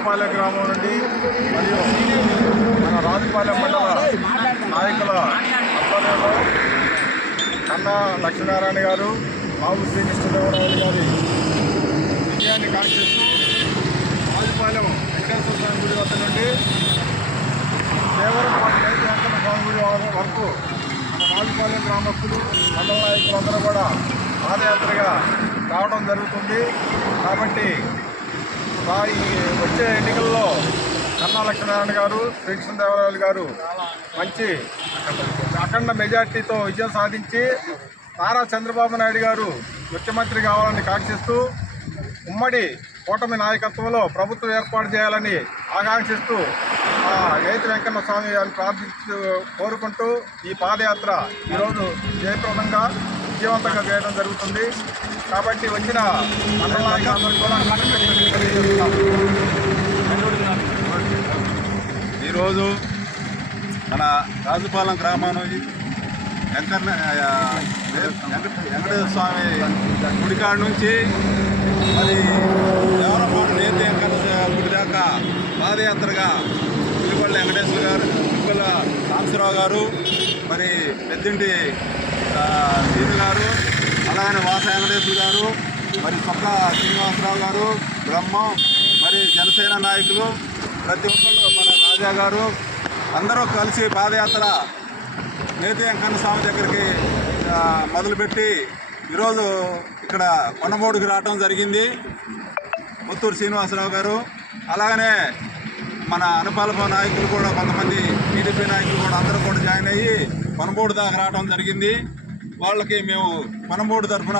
రాజుపాలెం గ్రామం నుండి మరియు మన రాజుపాలెం మండల నాయకుల ఆధ్వర్యంలో కన్నా లక్ష్మీనారాయణ గారు బాబు శ్రీకృష్ణదేవరాయలు గారి విజయాన్ని కాంక్షిస్తూ రాజుపాలెం వెంకటేశ్వర స్వామి గుడి వద్ద నుండి దేవరపాటి రైతు స్వామి గుడి వరకు మన రాజుపాలెం గ్రామస్తులు మండల నాయకులందరూ కూడా పాదయాత్రగా రావడం జరుగుతుంది. కాబట్టి ఈ వచ్చే ఎన్నికల్లో కన్నా లక్ష్మీనారాయణ గారు శ్రీకృష్ణదేవరాయలు గారు మంచి అఖండ మెజార్టీతో విజయం సాధించి నారా చంద్రబాబు నాయుడు గారు ముఖ్యమంత్రి కావాలని కాంక్షిస్తూ ఉమ్మడి కూటమి నాయకత్వంలో ప్రభుత్వం ఏర్పాటు చేయాలని ఆకాంక్షిస్తూ ఆ రైతు వెంకన్న స్వామి గారిని ప్రార్థించు కోరుకుంటూ ఈ పాదయాత్ర ఈరోజు జయప్రదంగా విజయవంతంగా చేయడం జరుగుతుంది. కాబట్టి వచ్చిన మండల నాయకులందరూ కూడా ఈరోజు మన రాజుపాలెం గ్రామం నుంచి వెంకట వెంకటేశ్వర స్వామి గుడికాడ నుంచి మరి దేవరపాటు నేతి వెంకన్న గుడి దాకా పాదయాత్రగా పిలుపల్లి వెంకటేశ్వర గారు పిలుపల్ల సాంబశివరావు గారు మరి పెద్దింటి ఆ, గారు అలాగే వాస వెంకటేశ్వర గారు మరి సొక్క శ్రీనివాసరావు గారు బ్రహ్మం మరి జనసేన నాయకులు ప్రతి ఒక్కళ్ళు మన రాజా గారు అందరూ కలిసి పాదయాత్ర నేతి వెంకన్న స్వామి దగ్గరికి మొదలుపెట్టి ఈరోజు ఇక్కడ కొండమూడుకు రావడం జరిగింది. ముత్తూరు శ్రీనివాసరావు గారు అలాగనే మన అనుపాలభ నాయకులు కూడా కొంతమంది టీడీపీ నాయకులు కూడా అందరూ కూడా జాయిన్ అయ్యి పనబోడు దాకా రావడం జరిగింది. వాళ్ళకి మేము పనబోడు తరఫున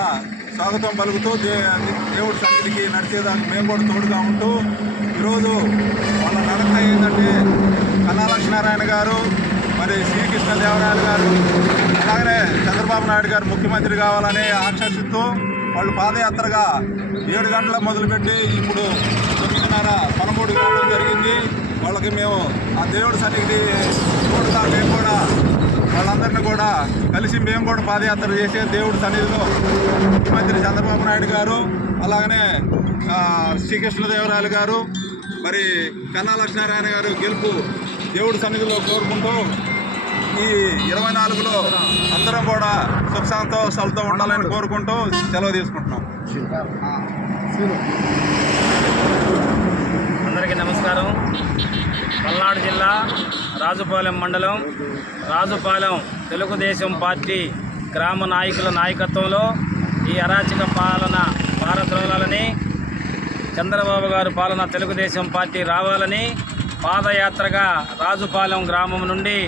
స్వాగతం పలుకుతూ దే దేవుడి సన్నిధికి నడిచేదానికి మేము కూడా తోడుగా ఉంటూ ఈరోజు వాళ్ళ నడక ఏంటంటే కన్నా లక్ష్మీనారాయణ గారు మరి శ్రీకృష్ణదేవరాయలు గారు అలాగనే చంద్రబాబు నాయుడు గారు ముఖ్యమంత్రి కావాలని ఆకర్షిస్తూ వాళ్ళు పాదయాత్రగా ఏడు గంటల మొదలుపెట్టి ఇప్పుడు తొమ్మిదిన్నర పదమూడు గంటలు జరిగింది. వాళ్ళకి మేము ఆ దేవుడి సన్నిధి కూడా మేము కూడా వాళ్ళందరినీ కూడా కలిసి మేము కూడా పాదయాత్ర చేసే దేవుడి సన్నిధిలో ముఖ్యమంత్రి చంద్రబాబు నాయుడు గారు అలాగనే శ్రీకృష్ణదేవరాయలు గారు మరి కన్నా లక్ష్మీనారాయణ గారు గెలుపు దేవుడి సన్నిధిలో కోరుకుంటూ ఈ ఇరవై నాలుగులో అందరం కూడా సుఖ సంతోషాలతో ఉండాలని కోరుకుంటూ సెలవు తీసుకుంటున్నాం. అందరికీ నమస్కారం. జిల్లా రాజుపాలెం మండలం రాజుపాలెం తెలుగుదేశం పార్టీ గ్రామ నాయకుల నాయకత్వంలో ఈ అరాచక పాలన పారద్రోలాలని చంద్రబాబు గారు పాలన తెలుగుదేశం పార్టీ రావాలని పాదయాత్రగా రాజుపాలెం గ్రామం నుండి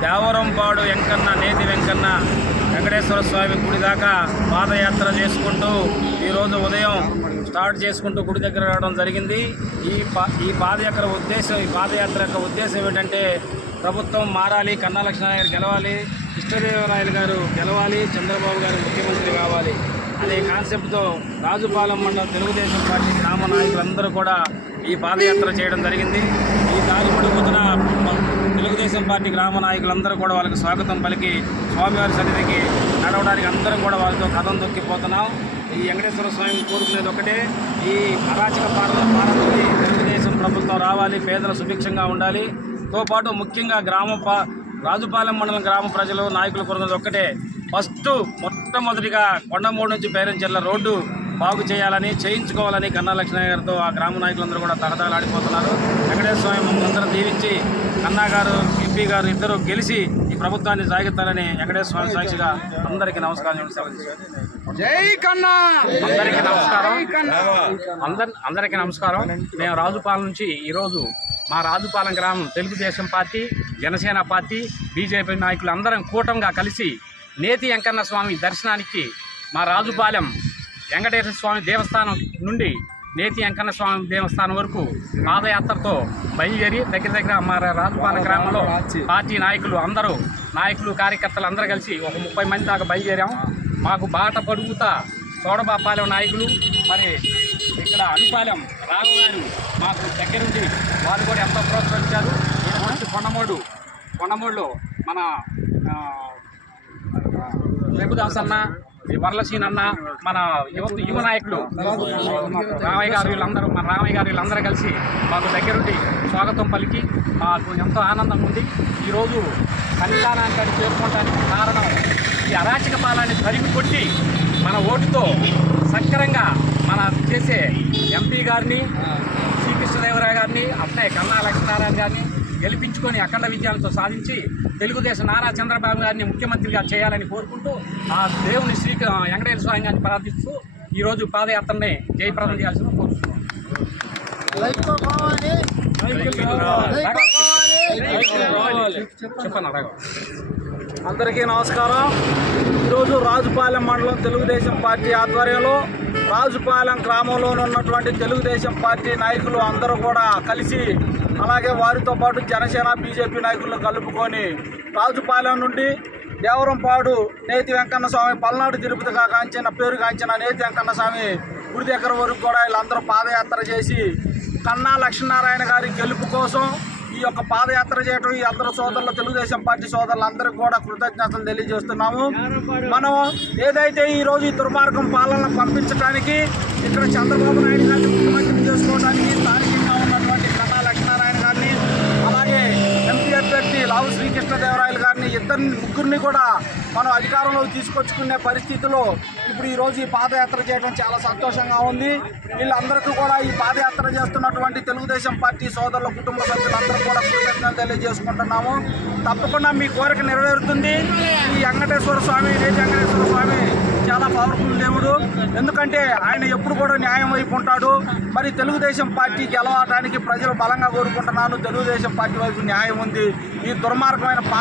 దేవరంపాడు వెంకన్న నేతి వెంకన్న వెంకటేశ్వర స్వామి గుడి దాకా పాదయాత్ర చేసుకుంటూ ఈరోజు ఉదయం స్టార్ట్ చేసుకుంటూ గుడి దగ్గర రావడం జరిగింది. ఈ పా ఈ పాదయాత్ర ఉద్దేశం ఈ పాదయాత్ర యొక్క ఉద్దేశం ఏంటంటే ప్రభుత్వం మారాలి కన్నా లక్ష్మణయ్య గారు గెలవాలి కృష్ణదేవరాయలు గారు గెలవాలి చంద్రబాబు గారు ముఖ్యమంత్రి కావాలి అనే కాన్సెప్ట్తో రాజుపాలెం మండలం తెలుగుదేశం పార్టీ గ్రామ నాయకులందరూ కూడా ఈ పాదయాత్ర చేయడం జరిగింది. ఈ దారి తెలుగుదేశం పార్టీ గ్రామ నాయకులందరూ కూడా వాళ్ళకి స్వాగతం పలికి స్వామివారి సన్నిధికి నడవడానికి అందరం కూడా వాళ్ళతో కథం దొక్కిపోతున్నాం ఈ వెంకటేశ్వర స్వామిని కోరుకునేది ఒకటే ఈ అరాచక పాలన పాలనకి తెలుగుదేశం ప్రభుత్వం రావాలి పేదలు సుభిక్షంగా ఉండాలి. తో పాటు ముఖ్యంగా గ్రామ పా రాజుపాలెం మండలం గ్రామ ప్రజలు నాయకులు కోరుకునేది ఒక్కటే. ఫస్ట్ మొట్టమొదటిగా కొండమూడు నుంచి పేరంచెర్ల రోడ్డు బాగు చేయాలని చేయించుకోవాలని కన్నా లక్ష్మణ గారితో ఆ గ్రామ నాయకులందరూ కూడా తగతగలాడిపోతున్నారు వెంకటేశ్వర స్వామి మమ్మల్ని దీవించి కన్నా గారు ఎంపీ గారు ఇద్దరు గెలిచి ఈ ప్రభుత్వాన్ని సాగిస్తారని వెంకటేశ్వర స్వామి సాక్షిగా అందరికీ నమస్కారం. జై కన్నా! అందరికీ నమస్కారం. అందరి అందరికీ నమస్కారం. మేము రాజుపాలెం నుంచి ఈరోజు మా రాజుపాలెం గ్రామం Telugu Desam party Janasena party BJP నాయకులు అందరం కూటంగా కలిసి నేతి వెంకన్న స్వామి దర్శనానికి మా రాజుపాలెం వెంకటేశ్వర స్వామి దేవస్థానం నుండి నేతి వెంకన్న స్వామి దేవస్థానం వరకు పాదయాత్రతో బయలుదేరి దగ్గర దగ్గర మా రాజుపాలెం గ్రామంలో పార్టీ నాయకులు అందరూ నాయకులు కార్యకర్తలు అందరూ కలిసి ఒక ముప్పై మంది దాకా బయలుదేరాం మాకు బాట పడుగుతా చోడబాపాలెం నాయకులు మరి ఇక్కడ అనుపాలెం రాఘవ గారు మాకు దగ్గరుండి వాళ్ళు కూడా ఎంతో ప్రోత్సహించారు. నుంచి కొండమోడు కొండమోడులో మన ప్రభుదాస్ అన్న వరలసీన్ అన్న మన యువత యువ నాయకులు రామయ్య గారు వీళ్ళందరూ మన రామయ్య గారు వీళ్ళందరూ కలిసి మాకు దగ్గరుండి స్వాగతం పలికి మాకు ఎంతో ఆనందంగా ఉంది. ఈరోజు సన్నిధానానికి అది చేరుకోవడానికి కారణం ఈ అరాచక పాలాన్ని తరిమి కొట్టి మన ఓటుతో సక్రంగా మన చేసే ఎంపీ గారిని శ్రీకృష్ణదేవరాయ గారిని అట్లే కన్నా లక్ష్మీనారాయణ గారిని గెలిపించుకొని అఖండ విజయాలతో సాధించి తెలుగుదేశం నారా చంద్రబాబు గారిని ముఖ్యమంత్రిగా చేయాలని కోరుకుంటూ ఆ దేవుని శ్రీ వెంకటేశ్వర స్వామి గారిని ప్రార్థిస్తూ ఈరోజు పాదయాత్రని జయప్రదం చేయాల్సిన కోరుతున్నాం చెప్పండి అడగ అందరికీ నమస్కారం. ఈరోజు రాజుపాలెం మండలం తెలుగుదేశం పార్టీ ఆధ్వర్యంలో రాజుపాలెం గ్రామంలో ఉన్నటువంటి తెలుగుదేశం పార్టీ నాయకులు అందరూ కూడా కలిసి అలాగే వారితో పాటు జనసేన బీజేపీ నాయకులను కలుపుకొని రాజుపాలెం నుండి దేవరంపాడు నేతి వెంకన్న స్వామి పల్నాడు తిరుపతిగా కాంచిన పేరు కాంచిన నేతి వెంకన్న స్వామి గుడి దగ్గర వరకు కూడా వీళ్ళందరూ పాదయాత్ర చేసి కన్నా లక్ష్మీనారాయణ గారి గెలుపు కోసం ఈ యొక్క పాదయాత్ర చేయడం ఈ అందరు సోదరులు తెలుగుదేశం పార్టీ సోదరులందరికీ కూడా కృతజ్ఞతలు తెలియజేస్తున్నాము. మనం ఏదైతే ఈ రోజు ఈ దుర్మార్గం పాలన పంపించడానికి ఇక్కడ చంద్రబాబు నాయుడు గారిని ముఖ్యమంత్రి చేసుకోవడానికి స్థానికంగా ఉన్నటువంటి కన్నా లక్ష్మీనారాయణ గారిని అలాగే ఎంపీ అభ్యర్థి లావు శ్రీకృష్ణదేవరాయలు గారిని ఇద్దరిని ముగ్గురిని కూడా మనం అధికారంలోకి తీసుకొచ్చుకునే పరిస్థితిలో ఇప్పుడు ఈ రోజు ఈ పాదయాత్ర చేయడం చాలా సంతోషంగా ఉంది. వీళ్ళందరికీ కూడా ఈ పాదయాత్ర చేస్తున్నటువంటి తెలుగుదేశం పార్టీ సోదరుల కుటుంబ సభ్యులందరూ కూడా కృతజ్ఞతలు తెలియజేసుకుంటున్నాము. తప్పకుండా మీ కోరిక నెరవేరుతుంది. ఈ వెంకటేశ్వర స్వామి రేజ వెంకటేశ్వర స్వామి చాలా పవర్ఫుల్ దేవుడు. ఎందుకంటే ఆయన ఎప్పుడు కూడా న్యాయం వైపు ఉంటాడు. మరి తెలుగుదేశం పార్టీ గెలవడానికి ప్రజలు బలంగా కోరుకుంటున్నాను తెలుగుదేశం పార్టీ వైపు న్యాయం ఉంది. ఈ దుర్మార్గమైన పాలన